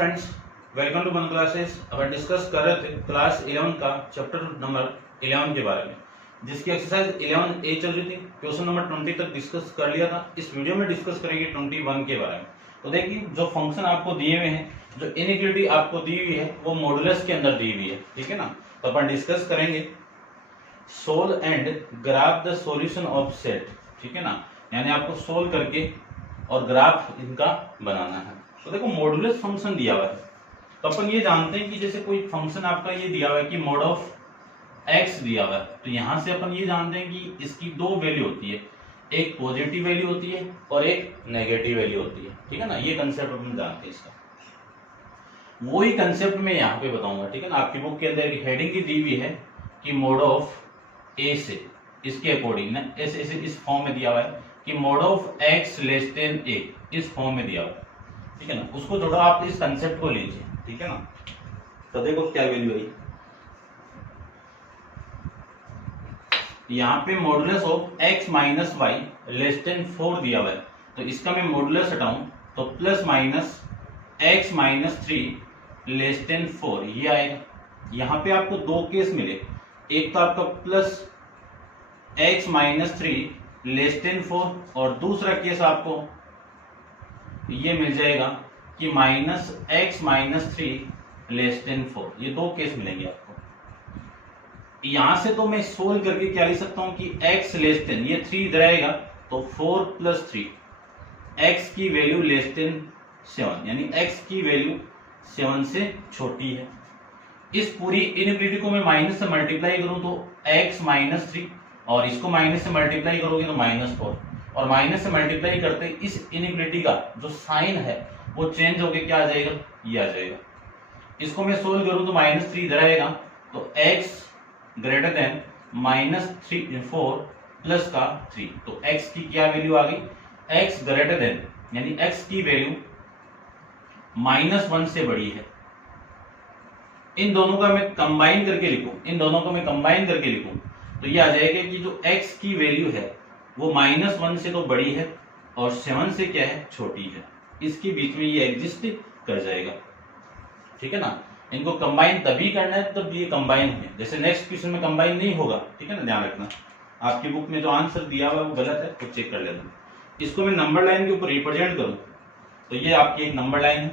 Friends, welcome to one classes. अब discuss कर रहे थे क्लास 11 का चैप्टर नंबर 11 के बारे में, जिसकी एक्सरसाइज 11A चल रही थी। क्वेश्चन नंबर 20 तक डिस्कस कर लिया था। इस वीडियो में डिस्कस करेंगे 21 के बारे में। तो देखिए, जो फंक्शन आपको दिए हुए हैं, जो इनइक्वालिटी आपको दी हुई है, वो मॉडुलस के अंदर दी हुई है। ठीक है ना। तो अपन डिस्कस करेंगे solve and graph the solution of set. ठीक है ना, यानी आपको सोल्व करके और ग्राफ इनका बनाना है। तो देखो, मॉडुलस फंक्शन दिया हुआ है, तो अपन ये जानते हैं कि जैसे कोई फंक्शन आपका ये दिया हुआ है कि मोड ऑफ एक्स दिया हुआ है, तो यहां से अपन ये जानते हैं कि इसकी दो वैल्यू होती है, एक पॉजिटिव वैल्यू होती है और एक नेगेटिव वैल्यू होती है। ठीक है ना, ये कंसेप्ट अपन जानते हैं इसका। वही कंसेप्ट मैं यहाँ पे बताऊंगा। ठीक है ना, आपकी बुक के अंदर एक हेडिंग की दी हुई है कि मोड ऑफ ए से, इसके अकॉर्डिंग ना ऐसे इस फॉर्म में दिया हुआ है कि mode of X less than A, इस फॉर्म में दिया हुआ है। ठीक है ना, उसको थोड़ा आप इस कंसेप्ट को लीजिए। ठीक है ना, तो देखो क्या वैल्यू आई यहाँ पे, modulus of X minus Y less than 4 दिया हुआ है। तो इसका मैं मॉडुलस हटाऊं तो plus minus x minus 3 less than 4 ये आएगा। यहाँ पे आपको दो केस मिले, एक तो आपका plus x minus 3 less than 4 और दूसरा केस आपको ये मिल जाएगा कि minus x minus 3 less than 4। ये दो केस मिलेंगे आपको। यहां से तो मैं सोल्व करके क्या लिख सकता हूं कि x लेस देन, ये 3 इधर आएगा तो 4 प्लस 3, x की वैल्यू लेस देन 7, यानी x की वैल्यू 7 से छोटी है। इस पूरी इनइक्वालिटी को मैं माइनस से मल्टीप्लाई करूं तो x माइनस 3, और इसको माइनस से मल्टीप्लाई करोगे तो माइनस 4, और माइनस से मल्टीप्लाई करते इस इनइक्वालिटी का जो साइन है वो चेंज होके क्या आ जाएगा, ये आ जाएगा। इसको मैं सोल्व करूं तो माइनस 3 इधर आएगा तो x greater then minus 4 plus का 3, तो x की क्या वैल्यू आ गई, x ग्रेटर देन, यानी x की वैल्यू -1 से बड़ी है। इन दोनों का मैं कंबाइन करके लिखूं, तो ये आ जाएगा कि जो x की वैल्यू है वो -1 से तो बड़ी है और 7 से क्या है, छोटी है। इसके बीच में ये एग्जिस्ट कर जाएगा। ठीक है ना, इनको कंबाइन तभी करना है तब ये कंबाइन है। जैसे नेक्स्ट क्वेश्चन में कंबाइन नहीं होगा। ठीक है ना, ध्यान रखना। आपकी बुक में जो आंसर दिया हुआ है वो गलत है, तो चेक कर लेना। इसको मैं नंबर लाइन के ऊपर रिप्रेजेंट करूं तो ये आपकी एक नंबर लाइन है।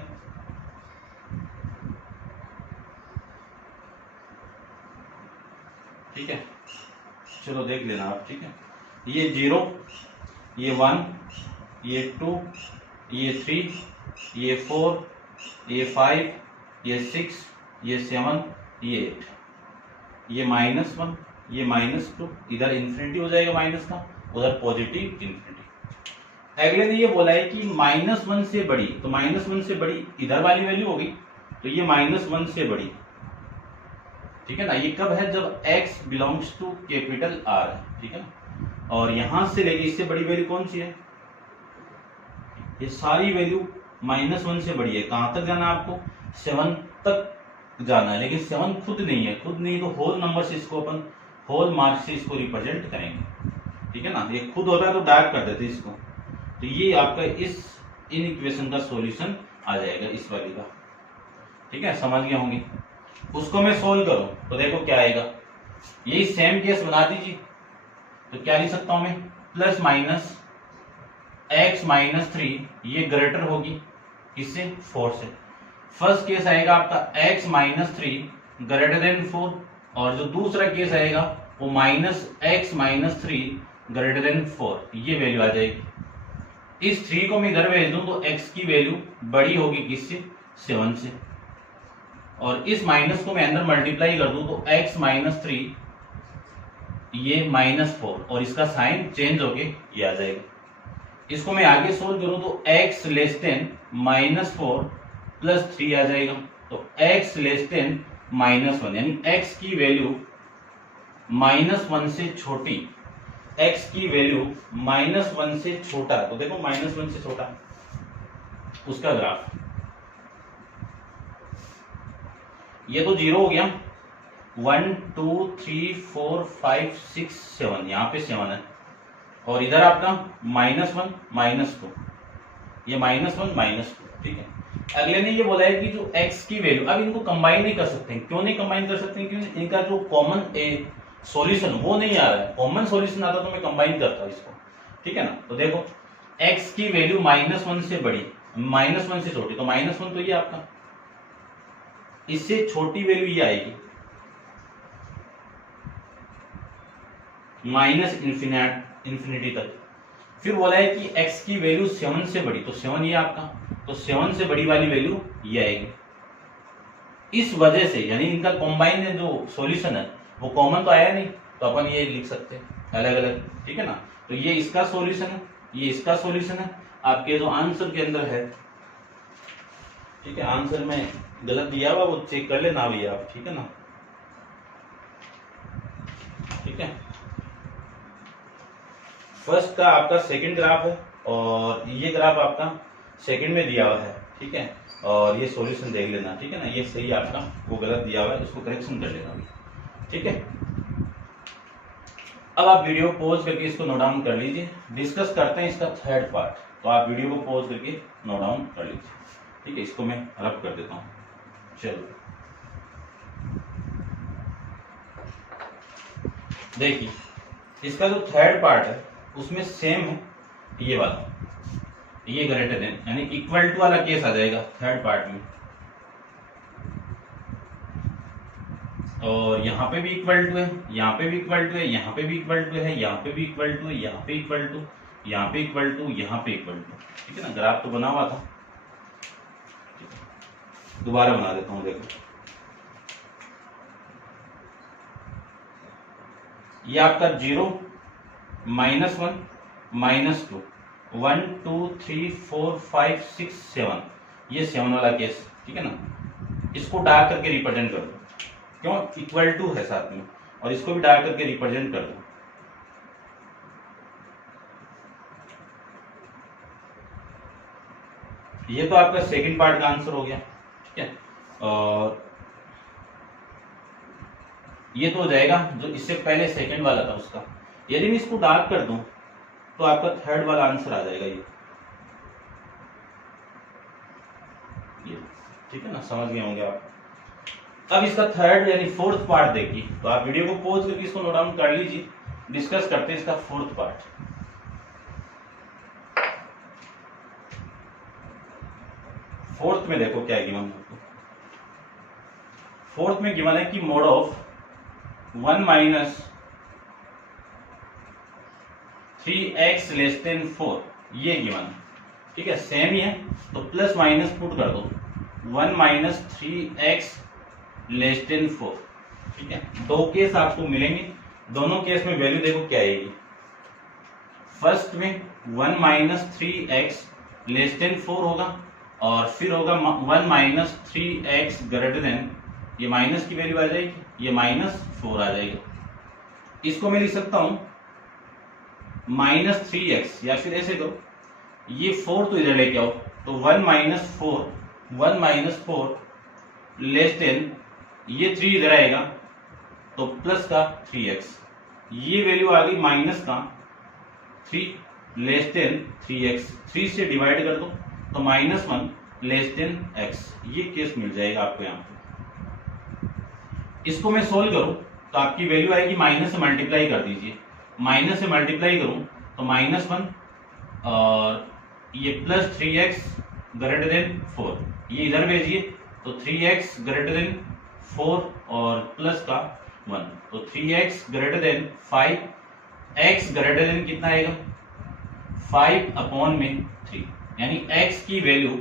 ठीक है, चलो देख लेना आप। ठीक है, ये 0, ये 1, ये 2, ये 3, ये 4, ये 5, ये 6, ये 7, ये 8, ये -1, ये -2, इधर इंफिनिटी हो जाएगा माइनस का, उधर पॉजिटिव इंफिनिटी। अगले ने ये बोला है कि -1 से बड़ी, तो -1 से बड़ी इधर वाली वैल्यू होगी, तो ये -1 से बड़ी। ठीक है ना, ये कब है, जब x belongs to capital R है। ठीक है ना, और यहां से लेके इससे बड़ी वैल्यू कौन सी है, ये सारी वैल्यू -1 से बड़ी है। कहां तक जाना है आपको, 7 तक जाना है, लेकिन 7 खुद नहीं तो होल नंबर से इसको अपन होल मार्क से इसको रिप्रेजेंट करेंगे। ठीक है ना, ये खुद होता है तो डार्क कर देते इसको। तो ये आपका इस इन इक्वेशन का सॉल्यूशन आ जाएगा, इस वाली का। ठीक है, समझ गए होंगे। उसको मैं सोल्व करूं तो देखो क्या आएगा, यही सेम केस बना दीजिए। तो क्या लिख सकता हूं मैं, प्लस माइनस एक्स माइनस 3, ये ग्रेटर होगी किससे, 4 से। फर्स्ट केस आएगा आपका x माइनस 3 ग्रेटर देन 4, और जो दूसरा केस आएगा वो minus x minus 3 greater than 4, ये वैल्यू आ जाएगी। इस 3 को मैं इधर भेज दूं तो x की वैल्यू बड़ी होगी किससे, 7 से, और इस माइनस को मैं अंदर मल्टीप्लाई कर दूं तो x माइनस 3 ये -4, और इसका साइन चेंज होके ये आ जाएगा। इसको मैं आगे सोल्व करूं तो x लेस देन -4 प्लस 3 आ जाएगा, तो x लेस देन -1, यानी x की वैल्यू -1 से छोटी, x की वैल्यू -1 से छोटा, तो देखो -1 से छोटा उसका ग्राफ, ये तो 0 हो गया, 1 2 3 4 5 6 7, यहाँ पे 7 है, और इधर आपका -1 -2, ये -1 -2। ठीक है, अगले ने ये बोला है कि जो x की वैल्यू, अब इनको कंबाइन नहीं कर सकते हैं। क्यों नहीं कंबाइन कर सकते हैं? क्योंकि इनका जो कॉमन सॉल्यूशन वो नहीं आ रहा है। कॉमन सॉल्यूशन आता तो मैं कंबाइन करता इसको, ठीक है ना। तो देखो x की वैल्यू -1 से बड़ी, -1 से छोटी, तो -1 तो ये आपका, इससे छोटी वैल्यू ये आएगी -इन्फिनिटी तक। फिर बोला है कि x की वैल्यू 7 से बड़ी, तो 7 ये आपका, तो 7 से बड़ी वाली वैल्यू ये आएगी। इस वजह से यानी इनका कॉम्बाइन जो सॉल्यूशन है वो कॉमन तो आया नहीं, तो अपन ये लिख सकते हैं अलग अलग, ठीक है ना। तो ये इसका सॉल्यूशन है, ये इसका सॉल्यूशन है। आपके जो आंसर के अंदर है, ठीक है, आंसर में गलत दिया हुआ वो चेक कर लेना भैया आप, ठीक है ना, ठीक है। फर्स्ट का आपका सेकंड ग्राफ है और ये ग्राफ आपका सेकंड में दिया हुआ है, ठीक है। और ये सॉल्यूशन देख लेना, ठीक है ना। ये सही आपका, वो गलत दिया हुआ है, इसको करेक्शन कर लेना, ठीक है। अब आप वीडियो पॉज करके इसको नोट डाउन कर लीजिए। डिस्कस करते हैं इसका थर्ड पार्ट, तो आप वीडियो को पॉज करके नोट डाउन कर लीजिए, ठीक है। इसको मैं रब कर देता हूँ। चलो देखिए, इसका जो थर्ड पार्ट है उसमें सेम है ये वाला, ये ग्रेटर देन यानी इक्वल टू वाला केस आ जाएगा थर्ड पार्ट में। और यहाँ पे भी इक्वल टू है, यहाँ पे भी इक्वल टू है, यहाँ पे भी इक्वल टू है, यहाँ पे भी इक्वल टू है, यहाँ पे इक्वल टू, यहाँ पे इक्वल टू, यहाँ पे इक्वल टू, ठीक है ना। ग्राफ तो बना हुआ था, दोबारा बना देता हूँ। देखो ये आपका 0 -1 -2 1 2 3 4 5 6 7, ये 7 वाला केस, ठीक है ना। इसको डार्क करके रिप्रेजेंट कर दो, क्यों? इक्वल टू है साथ में, और इसको भी डार्क करके रिप्रेजेंट कर दो। ये तो आपका सेकंड पार्ट का आंसर हो गया, ठीक है। और ये तो हो जाएगा जो इससे पहले सेकंड वाला था उसका। यदि मैं इसको डार्क कर दूं तो आपका थर्ड वाला आंसर आ जाएगा ये, ठीक है ना। समझ गए होंगे आप। अब इसका थर्ड यानी फोर्थ पार्ट देखिए, तो आप वीडियो को पॉज करके इसको नोट डाउन कर लीजिए। डिस्कस करते हैं इसका फोर्थ पार्ट। फोर्थ में देखो क्या गिवन है। फोर्थ में गिवन है कि मोड ऑफ 1 - 3x < 4, ये गिवन है, ठीक है। सेम ही है तो प्लस माइनस पुट कर दो, 1 - 3x < 4, ठीक है। दो केस आपको मिलेंगे, दोनों केस में वैल्यू देखो क्या आएगी। फर्स्ट में 1 - 3x < 4 होगा, और फिर होगा 1 - 3x <, ये माइनस की वैल्यू आ जाएगी, ये -4 आ जाएगा। इसको मैं लिख सकता हूं -3x, या फिर ऐसे करो, ये 4 तो इधर लेके आओ, तो 1 - 4 ये 3 इधर आएगा, तो प्लस का 3x, ये वैल्यू आ गई माइनस का 3 3x, 3 से डिवाइड कर दो तो -1 x, ये केस मिल जाएगा आपको यहाँ पे। इसको मैं सोल्व करूं तो आपकी वैल्यू आएगी, माइनस से मल्टीप्लाई कर दीजिए, माइनस से मल्टीप्लाई करूं तो -1 और ये प्लस 3x < 4, ये इधर भेजिए तो 3x < 4 और प्लस का 1, तो 3x < 5, x कितना आएगा 5/3, यानी x की वैल्यू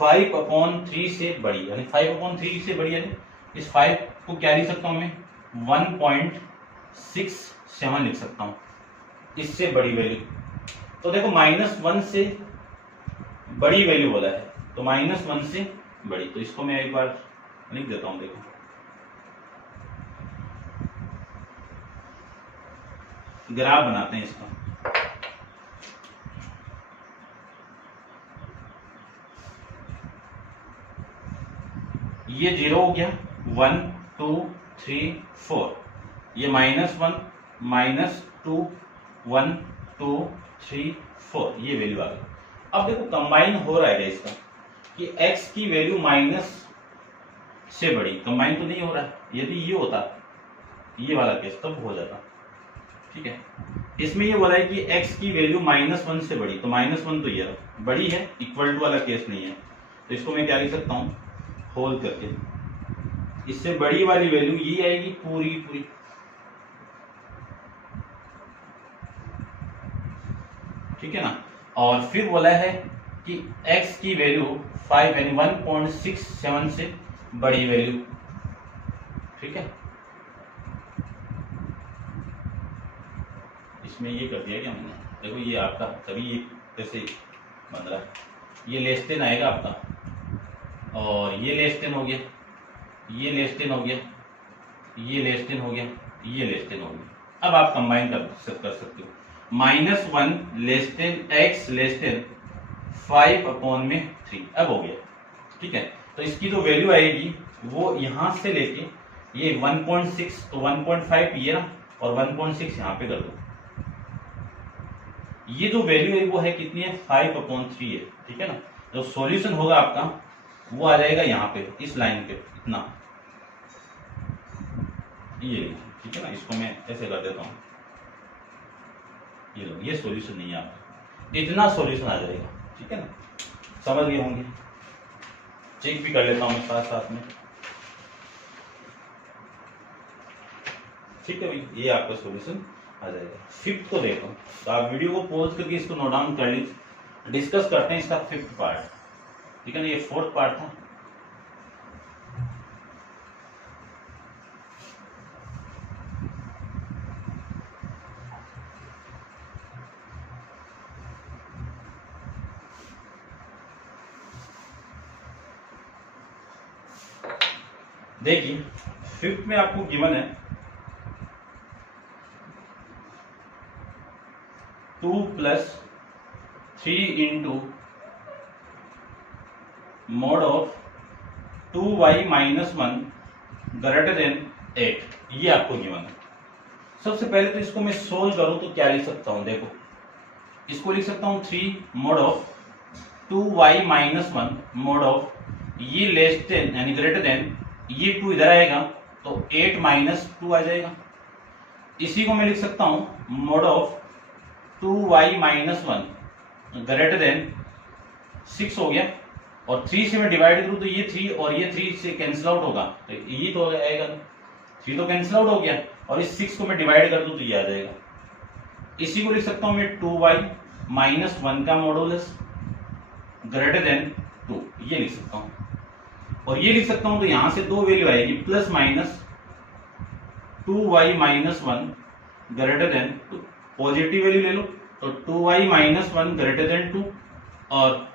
5/3 से बड़ी, यानी 5/3 से बड़ी, यानी इस 5 को क्या लिख सकता हूं मैं 1.67 लिख सकता हूं, इससे बड़ी वैल्यू। तो देखो -1 से बड़ी वैल्यू बोला है, तो -1 से बड़ी, तो इसको मैं एक बार लिख देता हूं। देखो ग्राफ बनाते हैं इसका। ये 0 हो गया, 1 2 3 4, ये -1 -2 1 2 3 4, ये वैल्यू आ गई। अब देखो कंबाइन हो रहा है इसका, कि x की वैल्यू माइनस से बड़ी, कंबाइन तो नहीं हो रहा है। यदि ये होता ये वाला केस तब हो जाता, ठीक है। इसमें ये बोला है कि x की वैल्यू -1 से बड़ी, तो -1 तो ये बड़ी है, इक्वल टू वाला केस नहीं है। तो इसको मैं क्या लिख सकता हूं, होल करके, इससे बड़ी वाली वैल्यू ये आएगी पूरी पूरी, ठीक है ना। और फिर बोला है कि x की वैल्यू 5 यानी 1.67 से बड़ी वैल्यू, ठीक है। इसमें ये कर दिया क्या मैंने, देखो ये आपका तभी ये कैसे बन रहा है, ये लेस देन आएगा आपका, और ये लेस देन हो गया, ये लेस देन हो गया, ये लेस देन हो गया, ये लेस देन हो गया। अब आप कंबाइन कर सकते हो, -1 less than x less than 5/3, अब हो गया, ठीक है। तो इसकी जो वैल्यू आएगी वो यहां से लेके ये 1.6, तो 1.5 ये ना, और 1.6 यहाँ पे कर दो। ये जो वैल्यू है वो है कितनी है, 5/3 है, ठीक है ना। जो सॉल्यूशन होगा आपका वो आ जाएगा यहाँ पे, इस लाइन पे इतना, ये, ठीक है ना। इसको मैं ऐसे कर देता हूँ, ये लो, ये सॉल्यूशन नहीं है आपका, इतना सॉल्यूशन आ जाएगा, ठीक है ना। समझ गए होंगे, चेक भी कर लेता हूँ साथ साथ में, ठीक है भाई, ये आपका सॉल्यूशन आ जाएगा। फिफ्थ को देखो, तो आप वीडियो को पॉज करके इसको नोट डाउन कर लीजिए, डिस्कस करते हैं इसका फिफ्थ पार्ट, ठीक है ना। ये फोर्थ पार्ट था। देखिए फिफ्थ में आपको गिवन है 2 + 3 × mod of 2y - 1 > 8, ये आपको गिवन है। सबसे पहले तो इसको मैं सोल्व करूं तो क्या लिख सकता हूं, देखो इसको लिख सकता हूं 3 mod of 2y - 1 mod of, ये लेस देन यानी ग्रेटर देन, ये 2 इधर आएगा तो 8 - 2 आ जाएगा। इसी को मैं लिख सकता हूं mod of 2y - 1 greater than 6 हो गया, और 3 से मैं डिवाइड करूं तो ये 3 और ये 3 से कैंसिल आउट होगा, तो ये तो आएगा, 3 तो कैंसिल आउट हो गया, और इस 6 को मैं डिवाइड कर दूं तो ये आ जाएगा। इसी को लिख सकता हूं मैं 2y - 1 का मॉडुलस ग्रेटर देन 2, ये लिख सकता हूं। और ये लिख सकता हूं तो यहां से दो वैल्यू आएगी, plus minus 2y - 1 greater than 2, positive value ले लो तो 2y - 1 ग्रेटर देन 2 और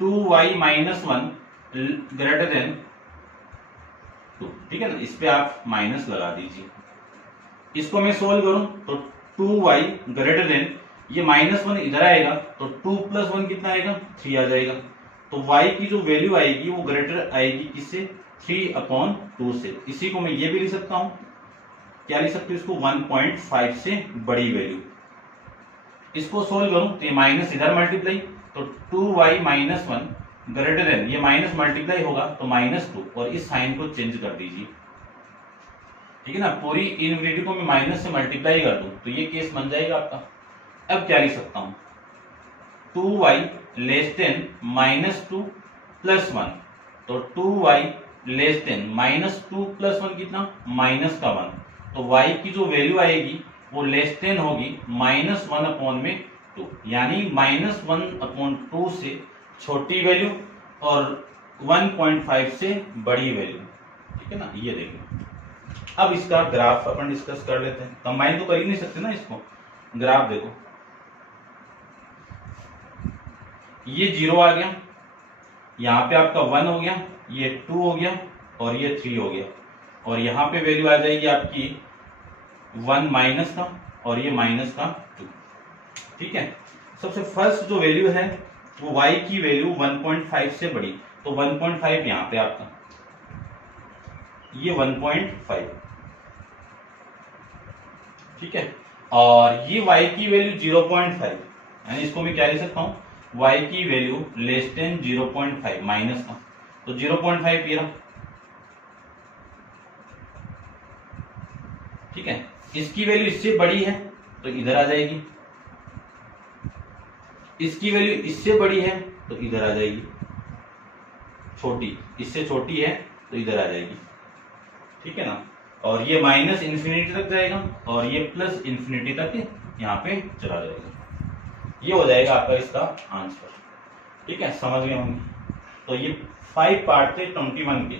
2y - 1 ग्रेटर देन 2, ठीक है ना। इस पे आप माइनस लगा दीजिए। इसको मैं सोल्व करूं तो 2y ग्रेटर देन, ये -1 इधर आएगा तो 2 + 1 कितना आएगा, 3 आ जाएगा। तो y की जो वैल्यू आएगी वो ग्रेटर आएगी किससे, 3/2 से। इसी को मैं ये भी लिख सकता हूं, क्या लिख सकते हो इसको, 1.5 से बड़ी वैल्यू। इसको सोल्व करूं तो ये माइनस इधर मल्टीप्लाई, तो 2y - 1 ग्रेटर देन, ये माइनस मल्टीप्लाई होगा तो -2, और इस साइन को चेंज कर दीजिए, ठीक है ना। पूरी इनफिनिटी को मैं माइनस से मल्टीप्लाई कर दूं तो ये केस बन जाएगा आपका। अब क्या लिख सकता हूं, 2y लेस देन -2 + 1, तो 2y लेस देन -2 + 1 कितना, -1, तो y की जो वैल्यू आएगी वो लेस देन होगी -1/2, यानी -1/2 से छोटी वैल्यू और 1.5 से बड़ी वैल्यू, ठीक है ना। ये देखो, अब इसका ग्राफ अपन डिस्कस कर लेते हैं, कंबाइन तो कर ही नहीं सकते ना इसको। ग्राफ देखो, ये 0 आ गया, यहाँ पे आपका 1 हो गया, ये 2 हो गया, और ये 3 हो गया, और यहाँ पे वैल्यू आ जाएगी आपकी 1 माइनस का, और ये -2, ठीक है। सबसे फर्स्ट जो वैल्यू है वो y की वैल्यू 1.5 से बड़ी, तो 1.5 यहाँ पे आपका, ये 1.5, ठीक है। और ये y की वैल्यू 0.5, यानी इसको मैं क्या लिख सकता हूँ, y की वैल्यू लेस देन 0.5 माइनस का, तो 0.5 ये रहा, ठीक है। इसकी वैल्यू इससे बड़ी है तो इधर आ जाएगी, इसकी वैल्यू इससे बड़ी है तो इधर आ जाएगी, छोटी इससे छोटी है तो इधर आ जाएगी, ठीक है ना। और ये माइनस इन्फिनिटी तक जाएगा और ये प्लस इन्फिनिटी तक यहाँ पे चला जाएगा। ये हो जाएगा आपका इसका आंसर, ठीक है, समझ गए होंगे। तो ये 5 पार्ट थे 21 के।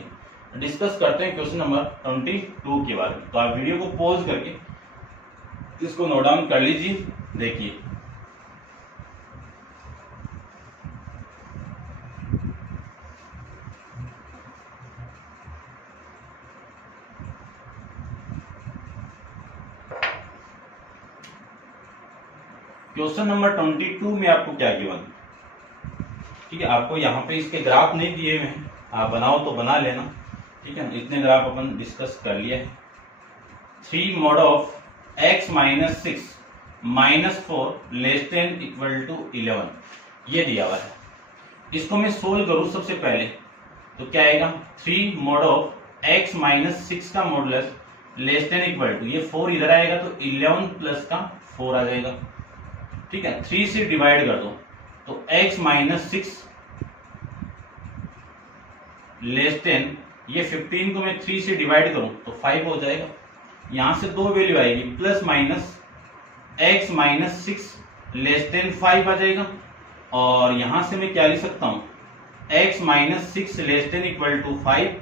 डिस्कस करते हैं क्वेश्चन नंबर 22 के बारे में। तो आप वीडियो को पॉज करके इसको नोट डाउन कर लीजिए, देखिए। क्वेश्चन नंबर 22 में आपको क्या गिवन, ठीक है, आपको यहाँ पे इसके ग्राफ नहीं दिए हुए हैं, आप बनाओ तो बना लेना, ठीक है। इतने ग्राफ अपन डिस्कस कर लिया है। 3 mod of x minus 6 minus 4 less than equal to 11, ये दिया हुआ है। इसको मैं सोल्व करूं सबसे पहले तो क्या आएगा, 3 mod ऑफ x माइनस 6 का modulus less than equal to, ये 4 इधर आएगा तो 11 प्लस का 4 आ जाएगा, ठीक है। 3 से डिवाइड कर दो तो x माइनस 6 लेस देन, ये 15 को मैं 3 से डिवाइड करूं तो 5 हो जाएगा। यहां से दो वैल्यू आएगी, plus minus x minus 6 less then 5 आ जाएगा। और यहां से मैं क्या लिख सकता हूं, x minus 6 less than equal to 5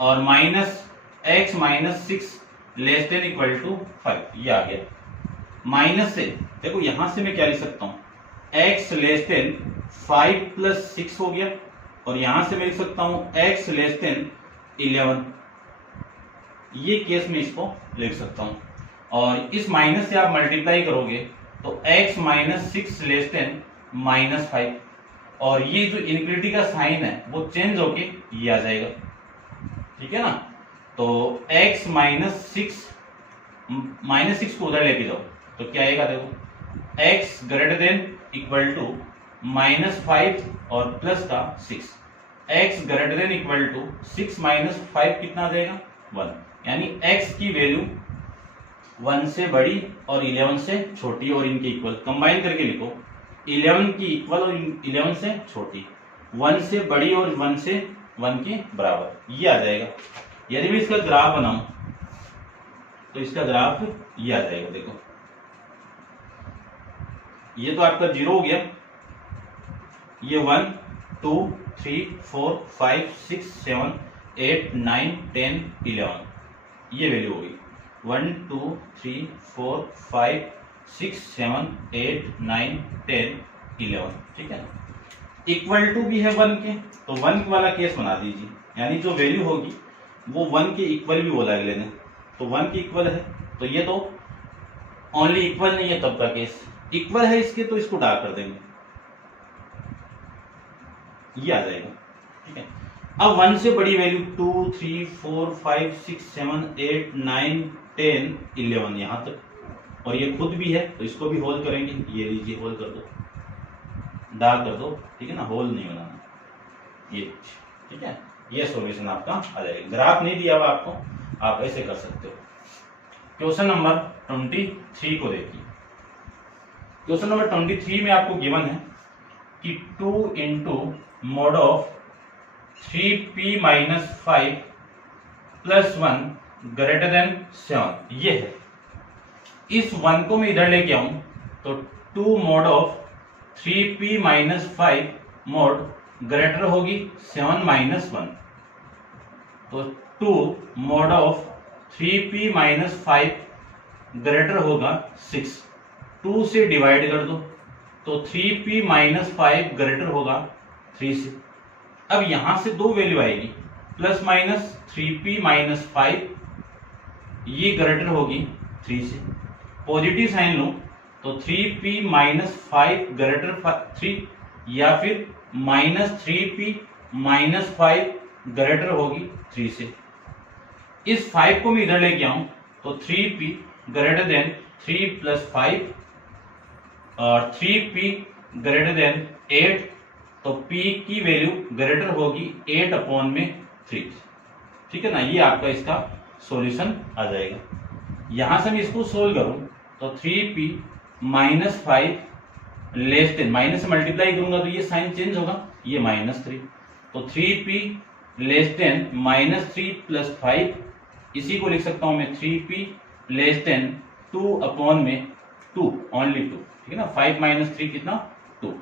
और minus x minus 6 less than equal to 5, ये आ गया। माइनस से देखो यहां से मैं क्या लिख सकता हूं, x लेस देन 5 प्लस 6 हो गया और यहां से मैं लिख सकता हूं x लेस देन 11, ये केस में इसको लिख सकता हूं। और इस माइनस से आप मल्टीप्लाई करोगे तो x minus 6 less then minus 5 और ये जो इनफिनिटी का साइन है वो चेंज होके ये आ जाएगा, ठीक है ना। तो x माइनस 6 को उधर लेके जाओ तो क्या आएगा, देखो x greater than equal to minus 5 और प्लस का 6, x greater than equal to 6 minus 5 कितना आ जाएगा, 1, यानी x की वैल्यू 1 से बड़ी और 11 से छोटी और इनके इक्वल। कंबाइन करके लिखो, 11 की इक्वल और 11 से छोटी, 1 से बड़ी और 1 से 1 के बराबर, ये आ जाएगा। यदि मैं इसका ग्राफ बनाऊं तो इसका ग्राफ ये आ जाएगा, देखो ये तो आपका 0 हो गया, ये 1 2 3 4 5 6 7 8 9 10 11, ये वैल्यू होगी 1 2 3 4 5 6 7 8 9 10 11, ठीक है ना। इक्वल टू भी है 1 के, तो 1 वाला केस बना दीजिए, यानी जो वैल्यू होगी वो 1 के इक्वल भी बोला अगले ने, तो 1 के इक्वल है तो ये तो ओनली इक्वल नहीं है, तब का केस इक्वल है इसके तो इसको डार्क कर देंगे, ये आ जाएगा, ठीक है। अब 1 से बड़ी वैल्यू 2 3 4 5 6 7 8 9 10 11 यहां तक, और ये खुद भी है तो इसको भी होल करेंगे, ये लीजिए होल कर दो, डार्क कर दो, ठीक है ना, होल नहीं बनाना, ये ठीक है। ये सॉल्यूशन आपका आ जाएगा। ग्राफ नहीं दिया हुआ आपको, आप ऐसे कर सकते हो। क्वेश्चन नंबर 23 को देखिए। क्वेश्चन नंबर 23 में आपको गिवन है कि 2 into mode of 3p minus 5 plus 1 greater than 7, ये है। इस 1 को मैं इधर लेके आऊं तो 2 mode of 3p minus 5 mode greater होगी 7 माइनस 1, तो 2 mode of 3p minus 5 greater होगा 6, 2 से डिवाइड कर दो तो 3p माइनस 5 ग्रेटर होगा 3 से। अब यहां से दो वैल्यू आएगी, प्लस माइनस 3p माइनस 5, ये ग्रेटर होगी 3 से। पॉजिटिव साइन लो तो 3p माइनस 5 ग्रेटर 3 या फिर माइनस 3p माइनस 5 ग्रेटर होगी 3 से। इस 5 को मैं इधर लेके आऊं तो 3p ग्रेटर देन 3 प्लस 5 और 3p ग्रेटर देन 8, तो p की वैल्यू ग्रेटर होगी 8/3। ठीक है ना, ये आपका इसका सॉल्यूशन आ जाएगा। यहां से मैं इसको सोल्व करूं तो 3p - 5 लेस देन, माइनस से मल्टीप्लाई करूंगा तो ये साइन चेंज होगा, ये -3, तो 3p लेस देन -3 + 5, इसी को लिख सकता हूं मैं 3p लेस देन 2/2, ओनली 2। ठीक है ना, 5 - 3 कितना, 2।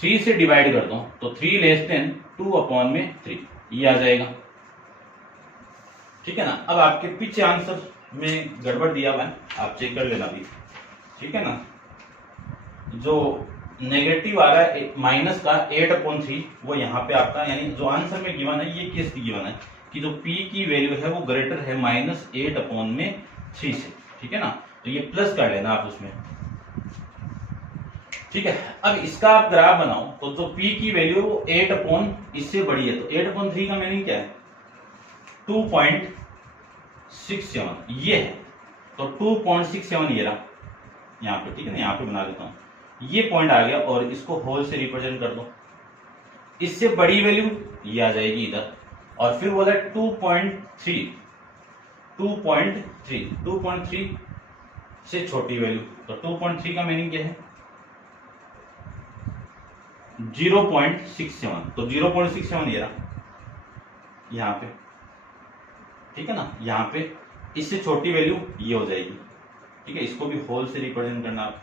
3 से डिवाइड कर दो तो 3 लेस देन 2/3, ये आ जाएगा। ठीक है ना, अब आपके पीछे आंसर में गड़बड़ दिया हुआ है, आप चेक कर लेना भी। ठीक है ना, जो नेगेटिव आ रहा है माइनस का 8/3, वो यहाँ पे आपका, यानी जो आंसर में गिवन है ये किस की गिवन है कि जो p की वैल्यू है वो ग्रेटर है -8/3 से। ठीक है ना, तो ये प्लस कर लेना आप उसमें। ठीक है, अब इसका आप ग्राफ बनाओ तो जो p की वैल्यू 8 इससे बड़ी है, तो 8/3 का मीनिंग क्या है, 2.67 ये है, तो 2.67 ये रहा यहाँ पे। ठीक है ना, यहाँ पे बना देता हूं, ये पॉइंट आ गया और इसको होल से रिप्रेजेंट कर दो, इससे बड़ी वैल्यू ये आ जाएगी इधर, और फिर बोला 2.3 से छोटी वैल्यू, तो 2.3 का मीनिंग क्या है, 0.67, तो 0.67 ये रहा यहाँ पे। ठीक है ना, यहाँ पे इससे छोटी वैल्यू ये हो जाएगी। ठीक है, इसको भी होल से रिप्रेजेंट करना आप,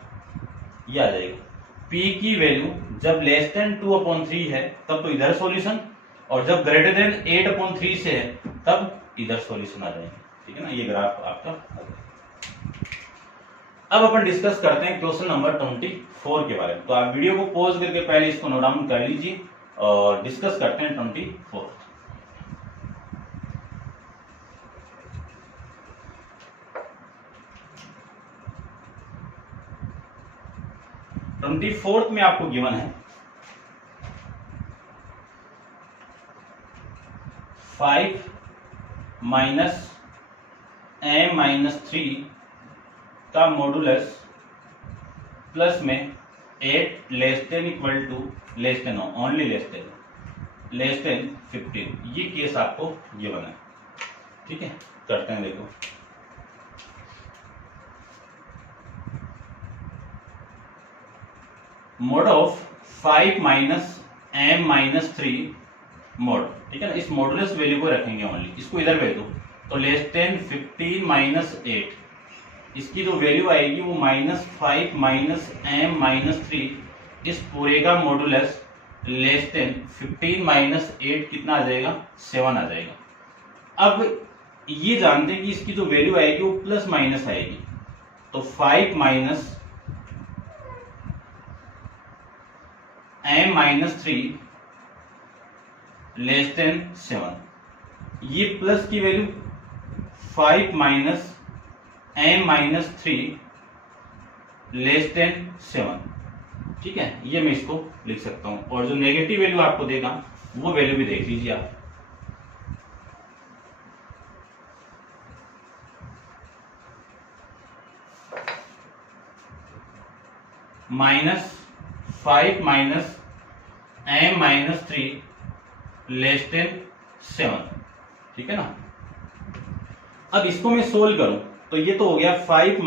ये आ जाएगा। p की वैल्यू जब लेस देन 2/3 है तब तो इधर सॉल्यूशन, और जब ग्रेटर देन 8/3 से है तब इधर सॉल्यूशन आ जाएगा। ठीक है ना, ये ग्राफ आपका आ जाएगा। अब अपन डिस्कस करते हैं क्वेश्चन नंबर 24 के बारे में। तो आप वीडियो को पॉज करके पहले इसको नोट डाउन कर लीजिए और डिस्कस करते हैं 24। फोर्थ में आपको गिवन है 5 - m - 3 का मॉडुलस प्लस में 8 less than equal to less than, only less than 15, ये केस आपको गिवन है। ठीक है, करते हैं, देखो मोड ऑफ 5 - m - 3 मोड। ठीक है ना, इस मॉडुलस वैल्यू को रखेंगे ओनली, इसको इधर भेज दो, तो लेस देन 15 - 8, इसकी जो वैल्यू आएगी वो -5 - m - 3, इस पूरे का मॉडुलस लेस देन 15 - 8 कितना आ जाएगा, 7 आ जाएगा। अब ये जानते हैं कि इसकी जो वैल्यू आएगी वो प्लस माइनस आएगी, तो 5 - m - 3 लेस देन 7, ये प्लस की वैल्यू 5 - m - 3 लेस देन 7। ठीक है, ये मैं इसको लिख सकता हूं, और जो नेगेटिव वैल्यू आपको देगा वो वैल्यू भी देख लीजिए आप। -5 - m - 3 लेस देन 7। ठीक है ना, अब इसको मैं सोल्व करूं तो ये तो हो गया 5 - m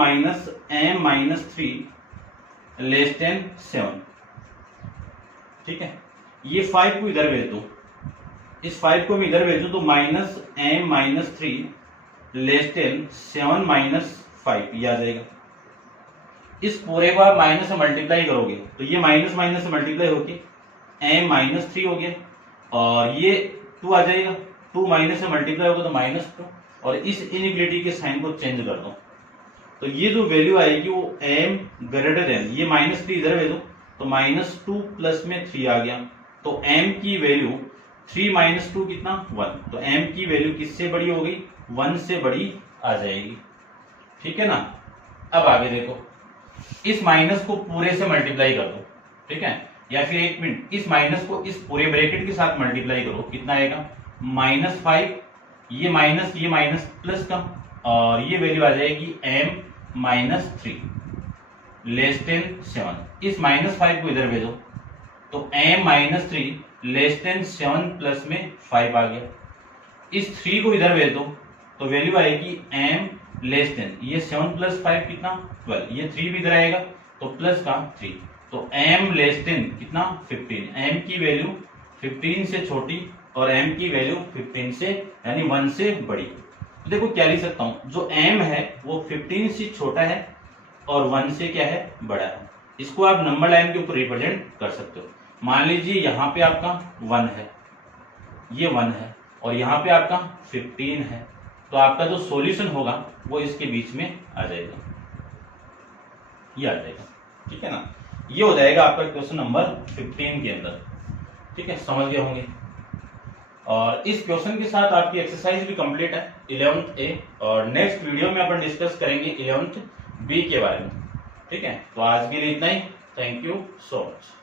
- 3 लेस देन 7। ठीक है, ये 5 को इधर भेज दो, इस 5 को मैं इधर भेजू तो -m - 3 लेस देन 7 - 5, ये आ जाएगा। इस पूरे को आप माइनस से मल्टीप्लाई करोगे तो ये माइनस माइनस से मल्टीप्लाई होके m - 3 हो गया, और ये 2 आ जाएगा, 2 माइनस से मल्टीप्लाई होगा तो -2, और इस इनइक्वालिटी के साइन को चेंज कर दो, तो ये जो वैल्यू आएगी वो m ग्रेटर देन, ये -3 इधर भेजो तो -2 प्लस में 3 आ गया, तो m की वैल्यू 3 - 2 कितना, 1, तो m की वैल्यू किससे बड़ी हो गई, 1 से बड़ी आ जाएगी। ठीक है ना, अब आगे देखो, इस माइनस को पूरे से मल्टीप्लाई कर दो। ठीक है, या फिर एक मिनट, इस माइनस को इस पूरे ब्रैकेट के साथ मल्टीप्लाई करो, कितना आएगा, -5, ये माइनस प्लस का, और ये वैल्यू आ जाएगी m - 3। Less than 7। इस -5 को इधर भेजो तो m - 3 लेस देन 7 प्लस में 5 आ गया। इस 3 को इधर भेज दो तो वैल्यू आएगी m लेस देन, ये 7 प्लस 5 कितना 12, ये 3 भी इधर आएगा तो प्लस का 3, तो m लेस देन कितना 15। m की वैल्यू 15 से छोटी और m की वैल्यू 15 से यानी 1 से बड़ी। तो देखो क्या लिख सकता हूं, जो m है वो 15 से छोटा है और 1 से क्या है बड़ा है। इसको आप नंबर लाइन के ऊपर रिप्रेजेंट कर सकते हो। मान लीजिए यहाँ पे आपका 1 है, ये 1 है और यहाँ पे आपका 15 है, तो आपका जो सॉल्यूशन होगा वो इसके बीच में आ जाएगा, ये आ जाएगा, ठीक है ना। ये हो जाएगा आपका क्वेश्चन नंबर 15 के अंदर, ठीक है, समझ गए होंगे। और इस क्वेश्चन के साथ आपकी एक्सरसाइज भी कंप्लीट है 11th A, और नेक्स्ट वीडियो में अपन डिस्कस करेंगे 11th B के बारे में, ठीक है। तो आज के लिए इतना ही, थैंक यू सो मच।